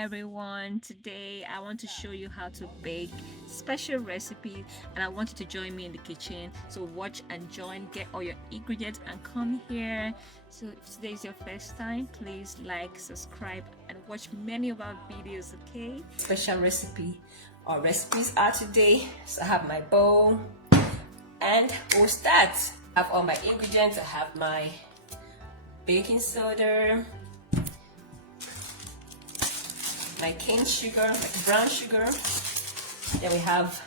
everyone. Today I want to show you how to bake special recipe and I want you to join me in the kitchen. So watch and join, get all your ingredients and come here. So if today is your first time, please like, subscribe and watch many of our videos, okay? Special recipe or recipes are today. So I have my bowl and we'll start. I have all my ingredients. I have my baking soda, my cane sugar, like brown sugar. Then we have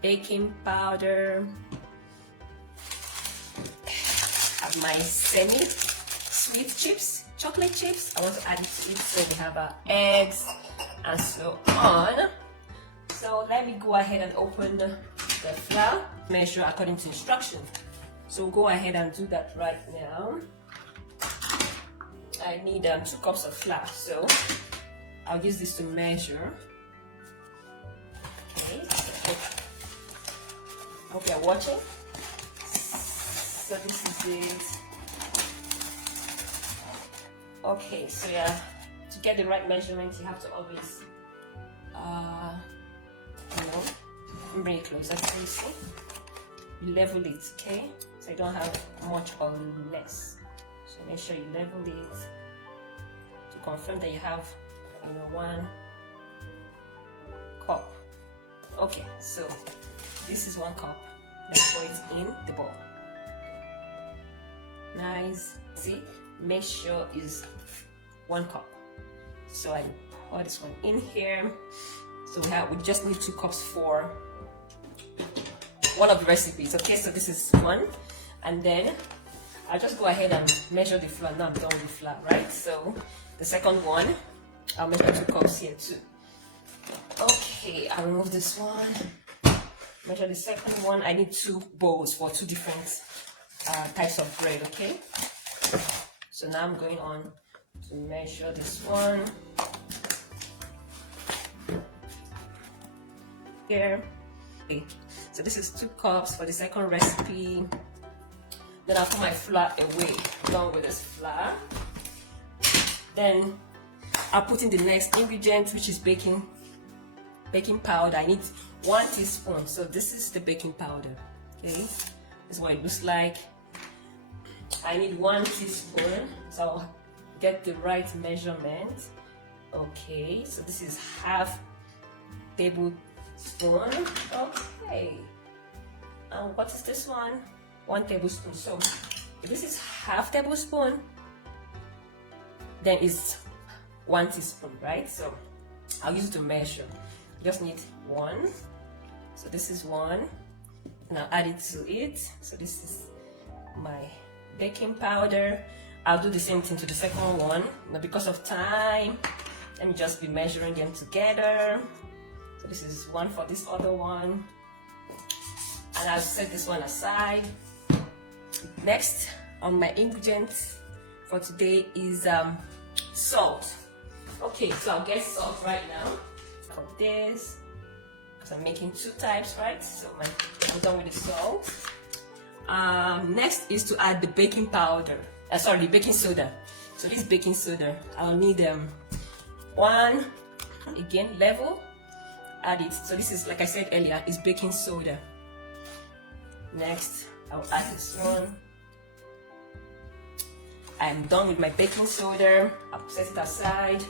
baking powder. I have my semi-sweet chips, chocolate chips. I want to add it to it. So we have our eggs and so on. So let me go ahead and open the flour. Measure according to instructions. So go ahead and do that right now. I need 2 cups of flour. So I'll use this to measure. Okay, so hope you're watching. So this is it. Okay, so yeah, to get the right measurement, you have to always, bring it closer so you see. You level it, okay? So you don't have much or less. So make sure you level it to confirm that you have 1 cup. Okay, so this is 1 cup. Let's pour it in the bowl. Nice. See, make sure it's 1 cup. So I pour this one in here. So we just need 2 cups for one of the recipes. Okay, so this is 1, and then I'll just go ahead and measure the flour. Now I'm done with the flour, right? So the second one, I'll measure 2 cups here too. Okay, I'll remove this one. Measure the second one. I need 2 bowls for 2 different types of bread, okay? So now I'm going on to measure this one. Here. Okay. So this is 2 cups for the second recipe. Then I'll put my flour away. Done with this flour. Then I'll put in the next ingredient, which is baking powder. I need 1 teaspoon. So this is the baking powder. Okay, this is what it looks like. I need 1 teaspoon, so I'll get the right measurement. Okay, so this is half tablespoon. Okay, and what is this one? 1 tablespoon. So if this is half tablespoon, then it's 1 teaspoon, right? So I'll use it to measure. Just need 1. So this is 1, and I'll add it to it. So this is my baking powder. I'll do the same thing to the second one, but because of time, let me just be measuring them together. So this is 1 for this other one, and I'll set this one aside. Next on my ingredients for today is salt. Okay, so I'll get salt right now for this because I'm making 2 types, right? So I'm done with the salt. Next is to add the baking powder. The baking soda. So this baking soda, I'll need 1, again level. Add it. So this is, like I said earlier, is baking soda. Next, I'll add this one. I'm done with my baking soda. I'll set it aside.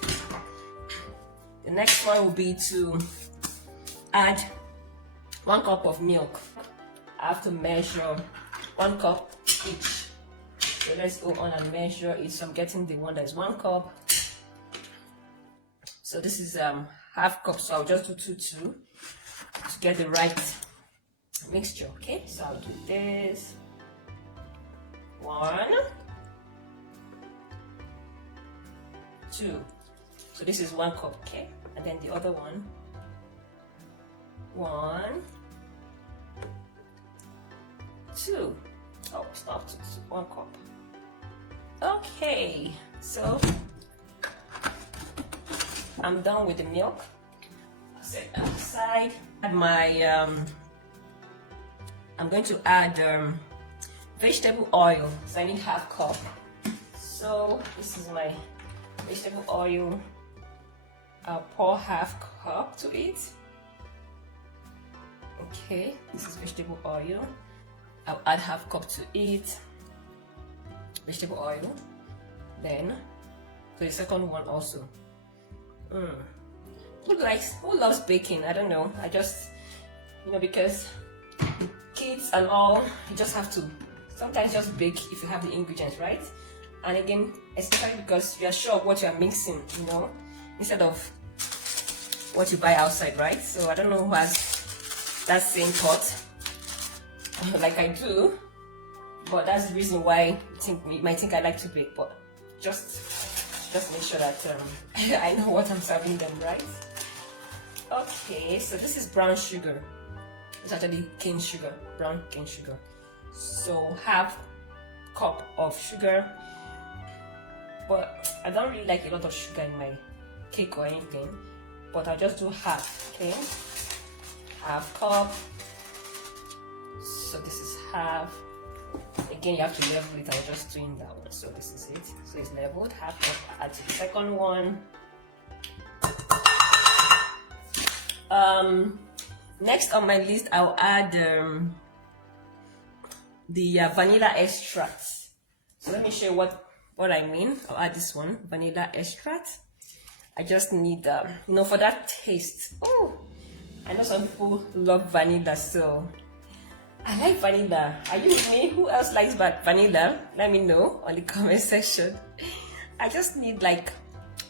The next one will be to add 1 cup of milk. I have to measure 1 cup each. So let's go on and measure it. So I'm getting the one that's 1 cup. So this is half cup. So I'll just do 2 to get the right mixture. Okay, so I'll do this. 1, 2. So this is 1 cup. Okay, and then the other one. 1, 2. Oh, it's not 2, it's 1 cup. Okay, so I'm done with the milk. I'll set that aside. Add my I'm going to add vegetable oil. So I need half cup. So this is my vegetable oil. I'll pour half cup to it. Okay, this is vegetable oil. I'll add half cup to it. Vegetable oil. Then to the second one also. Who loves baking? I don't know. I just, because kids and all, you just have to sometimes just bake if you have the ingredients, right? And again, especially because you are sure of what you are mixing, instead of what you buy outside, right? So I don't know who has that same thought like I do, but that's the reason why you might think I like to bake, but just make sure that I know what I'm serving them, right? Okay, so this is brown sugar. It's actually cane sugar, brown cane sugar. So half cup of sugar, but I don't really like a lot of sugar in my cake or anything, but I'll just do half. Okay, half cup. So this is half. Again, you have to level it. I'm just doing that one. So this is it. So it's leveled. Half cup. Add to the second one. Next on my list, I'll add the vanilla extract. So let me show you what I mean. I'll add this one, vanilla extract. I just need for that taste. Oh, I know some people love vanilla, so I like vanilla. Are you with me? Who else likes vanilla? Let me know on the comment section. I just need like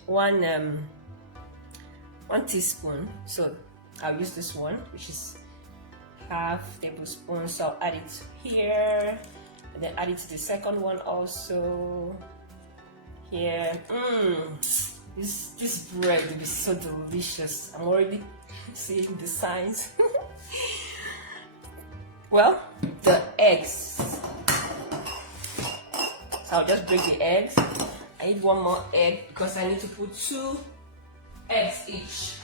one teaspoon. So I'll use this one, which is half tablespoon. So I'll add it here, and then add it to the second one also here. This bread will be so delicious. I'm already seeing the signs. Well, the eggs. So I'll just break the eggs. I need one more egg because I need to put 2 eggs each.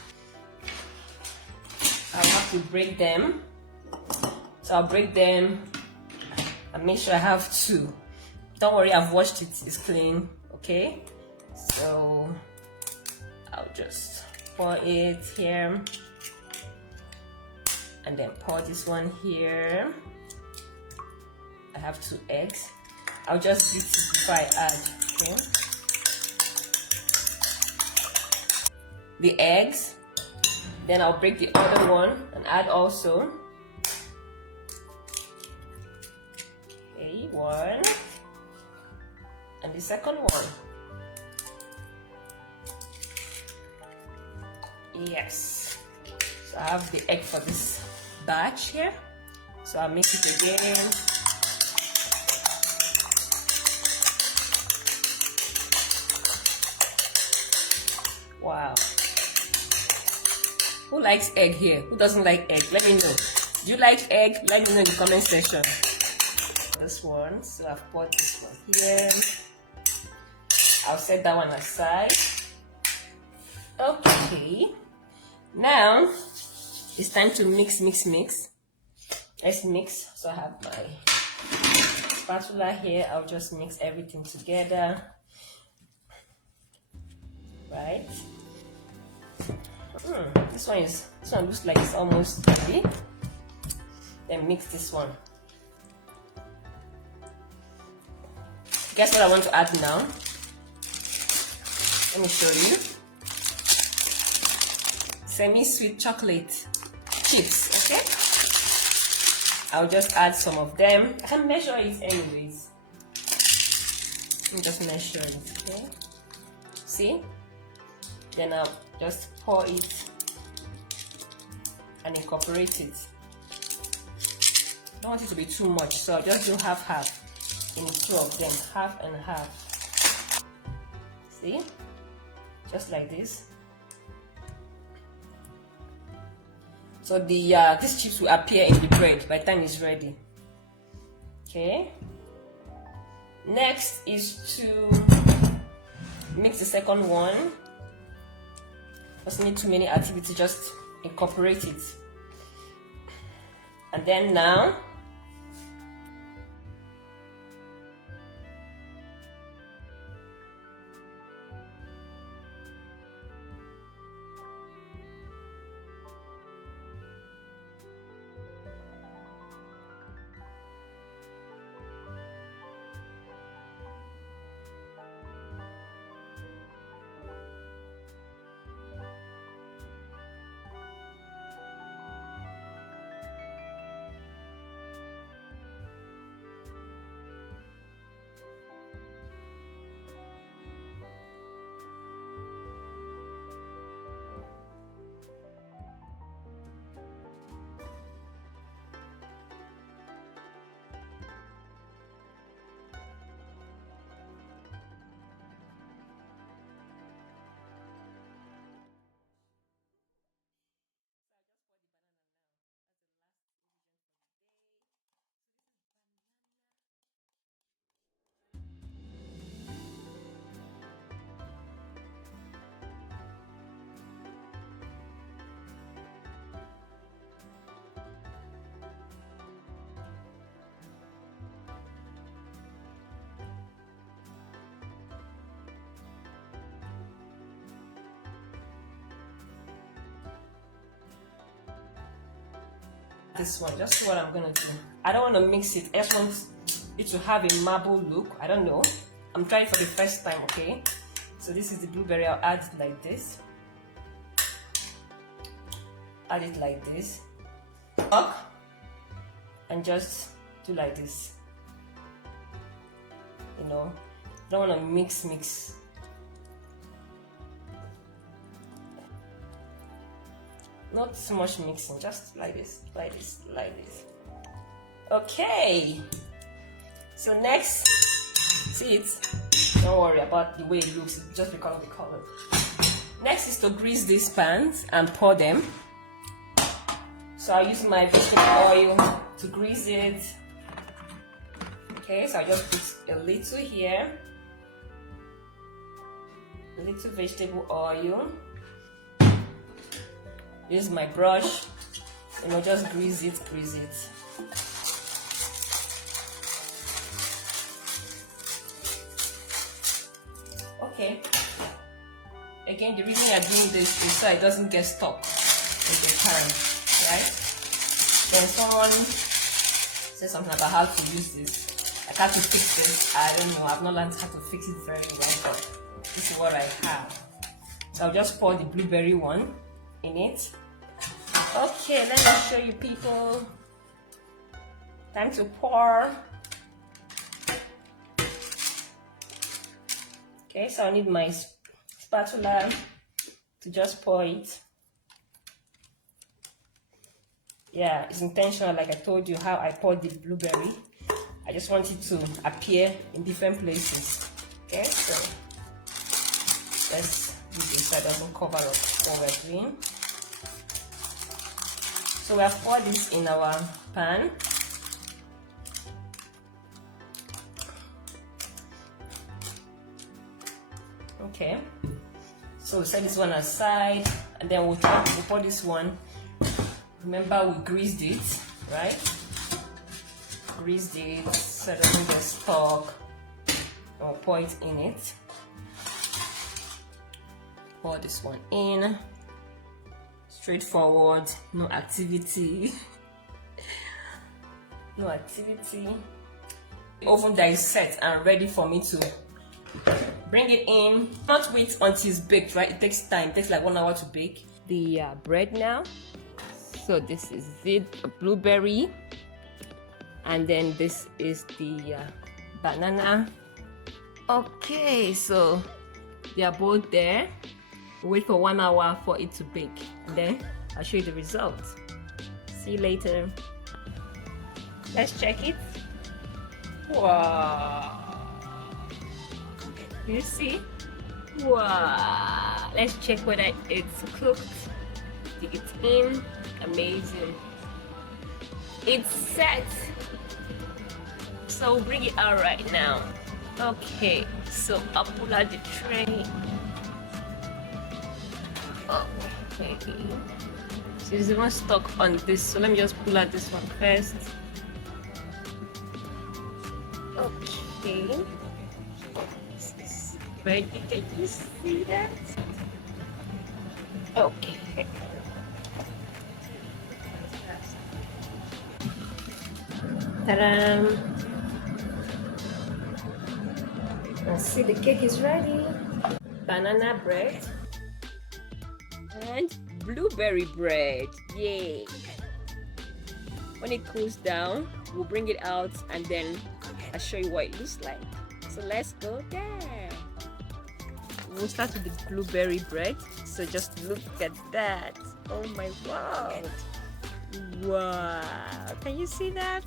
I'll have to break them. So I'll break them and make sure I have 2. Don't worry, I've washed it, it's clean, okay? So I'll just pour it here and then pour this one here. I have 2 eggs. I'll just beat it before I add, okay? The eggs. Then I'll break the other one and add also. Okay, 1. And the second one. Yes. So I have the egg for this batch here. So I'll mix it again. Wow. Who likes egg here? Who doesn't like egg? Let me know. Do you like egg? Let me know in the comment section. This one. So I've put this one here. I'll set that one aside. Okay. Now it's time to mix. Let's mix. So I have my spatula here. I'll just mix everything together. Right. This one looks like it's almost ready. Then mix this one. Guess what I want to add now? Let me show you. Semi-sweet chocolate chips, okay? I'll just add some of them. I can measure it anyways. Let me just measure it, okay? See? Then I'll just pour it and incorporate it. I don't want it to be too much, so I'll just do half in the 2 of them, half and half. See? Just like this. So these chips will appear in the bread by the time it's ready. Okay. Next is to mix the second one. Doesn't need too many activity, just incorporate it. And then now This one, just what I'm gonna do. I don't want to mix it. I just want it to have a marble look. I don't know. I'm trying for the first time, okay? So this is the blueberry. I'll add it like this. Add it like this. Up and just do like this. You know, don't want to mix. Not too much mixing, just like this. Okay. So next, see it. Don't worry about the way it looks, just because of the color. Next is to grease these pans and pour them. So I'll use my vegetable oil to grease it. Okay, so I just put a little here. A little vegetable oil. Use my brush, you know, just grease it. Okay. Again, the reason I'm doing this is so it doesn't get stuck with the pan, right? Then someone said something about how to use this. Like how to fix this. I don't know. I've not learned how to fix it very well, but this is what I have. So I'll just pour the blueberry one in it. Okay, let me show you people. Time to pour. Okay, so I need my spatula to just pour it. Yeah, it's intentional, like I told you how I poured the blueberry. I just want it to appear in different places. Okay, so let's do this so I don't cover up what we're doing. So we have poured this in our pan. Okay, so we set this one aside, and then we'll pour this one. Remember, we greased it, right? Greased it so it doesn't get stuck. We'll pour it in it. Pour this one in. Straightforward, no activity. No activity. The oven that is set and ready for me to bring it in. Not wait until it's baked, right? It takes time. It takes like 1 hour to bake. The bread now. So this is the blueberry, and then this is the banana. Okay, so they are both there. Wait for 1 hour for it to bake, and then I'll show you the result. See you later. Let's check it. Wow. You see? Wow. Let's check whether it's cooked. It's in. Amazing. It's set. So we'll bring it out right now. Okay, so I'll pull out the tray. Okay. So there's one stuck on this, so let me just pull out this one first. Okay. This is ready. Can you see that? Okay. Ta-da! Let's see, the cake is ready. Banana bread and blueberry bread. Yay! When it cools down, we'll bring it out and then I'll show you what it looks like. So let's go there. We'll start with the blueberry bread. So just look at that. Oh my wow! Wow! Can you see that?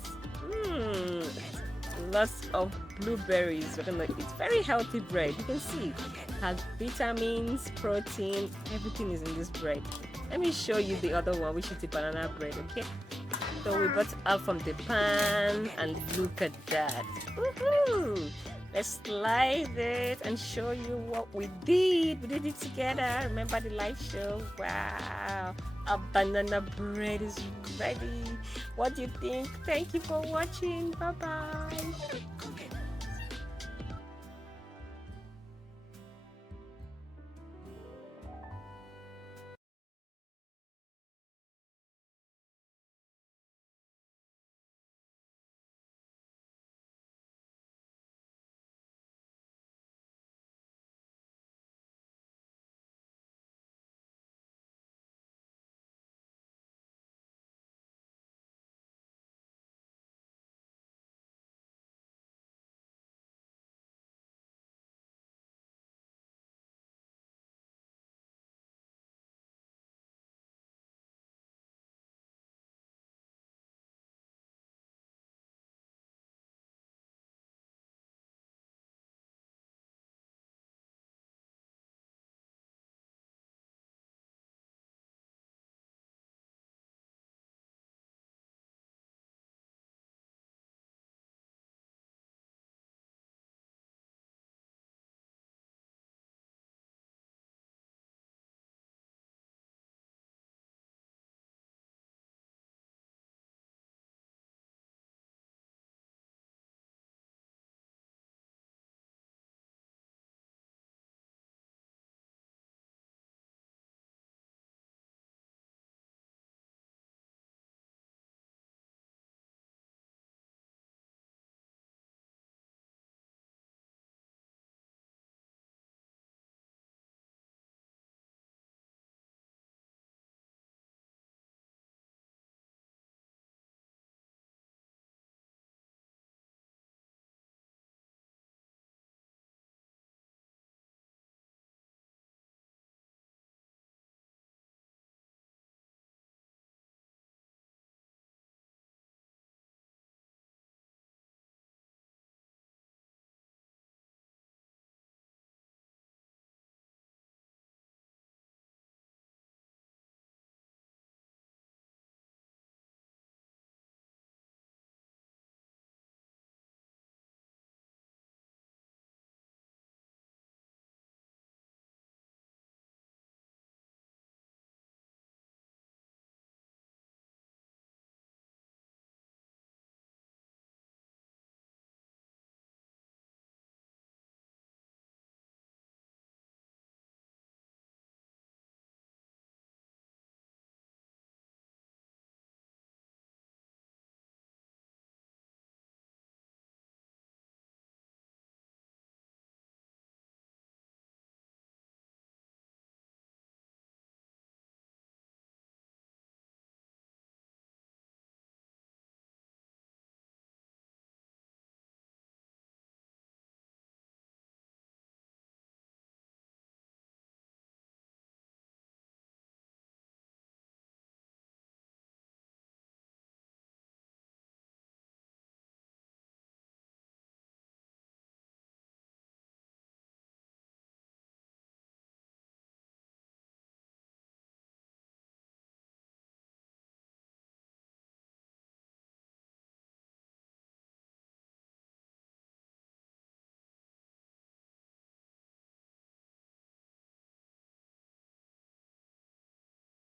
Lots of blueberries. It's very healthy bread. You can see it has vitamins, protein, everything is in this bread. Let me show you the other one, which is the banana bread. Okay, so we got out from the pan and look at that. Woohoo! Let's slice it and show you what we did. We did it together. Remember the live show? Wow! Our banana bread is ready. What do you think? Thank you for watching. Bye bye.